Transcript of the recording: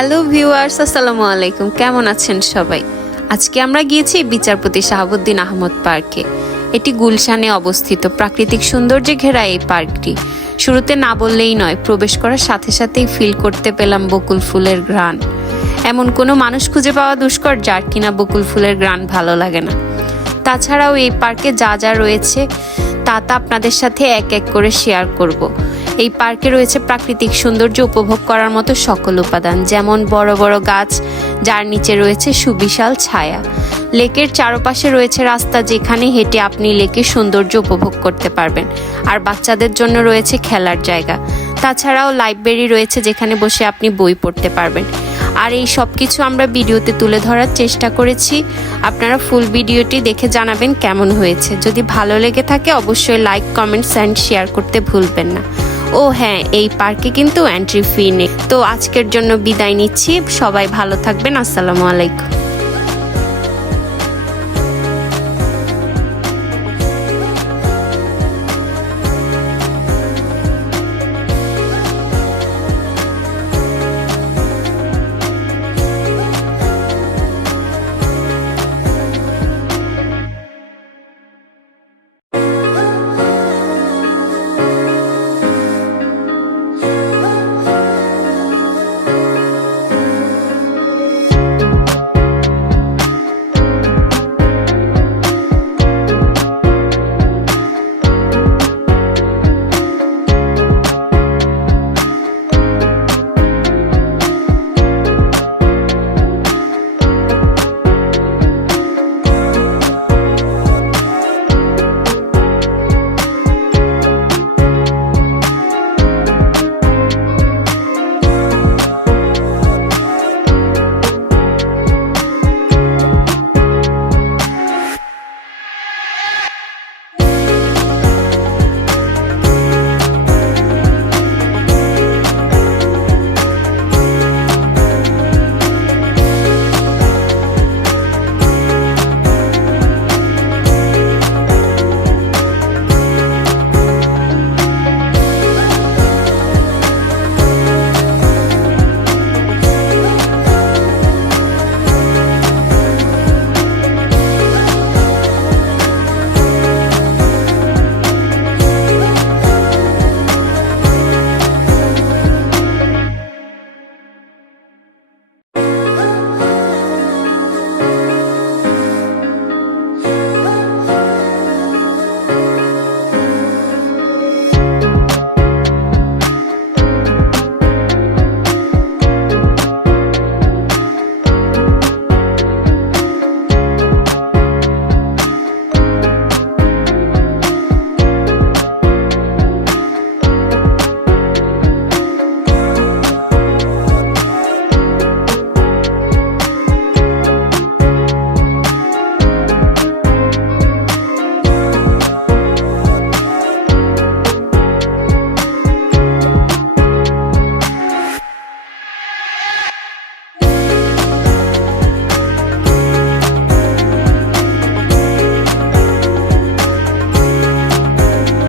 Hello viewers, আসসালামু আলাইকুম। কেমন আছেন সবাই? আজকে আমরা গিয়েছি বিচারপতি শাহাবুদ্দিন আহমদ পার্কে। এটি গুলশানে অবস্থিত। প্রাকৃতিক সৌন্দর্যে ঘেরা এই পার্কটি। শুরুতে না বললেই নয়, প্রবেশ করার সাথে সাথেই ফিল করতে পেলাম বকুল ফুলের ঘ্রাণ। এমন কোনো মানুষ খুঁজে পাওয়া দুষ্কর যার কিনা বকুল ফুলের ঘ্রাণ ভালো লাগে না। তাছাড়াও এই পার্কে যা যা রয়েছে, তা তা আপনাদের সাথে এক এক করে শেয়ার করব। এই পার্কে রয়েছে প্রাকৃতিক সৌন্দর্য উপভোগ করার মতো সকল উপাদান, যেমন বড় বড় গাছ, যার নিচে রয়েছে সুবিশাল ছায়া। লেকের চারপাশে রয়েছে রাস্তা যেখানে হেঁটে আপনি লেকের সৌন্দর্য উপভোগ করতে পারবেন। আর বাচ্চাদের জন্য রয়েছে খেলার জায়গা। তাছাড়াও লাইব্রেরি রয়েছে যেখানে বসে আপনি বই পড়তে পারবেন। আর এই সব কিছু আমরা ভিডিওতে তুলে ধরার চেষ্টা করেছি। আপনারা ফুল ভিডিওটি দেখে জানাবেন কেমন হয়েছে। যদি ভালো লেগে থাকে, অবশ্যই লাইক, কমেন্টস, অ্যান্ড শেয়ার করতে ভুলবেন না। ও হ্যাঁ এই পার্কে কিন্তু এন্ট্রি ফি নেই। তো আজকের জন্য বিদায় নিচ্ছি। সবাই ভালো থাকবেন। আসসালামু আলাইকুম।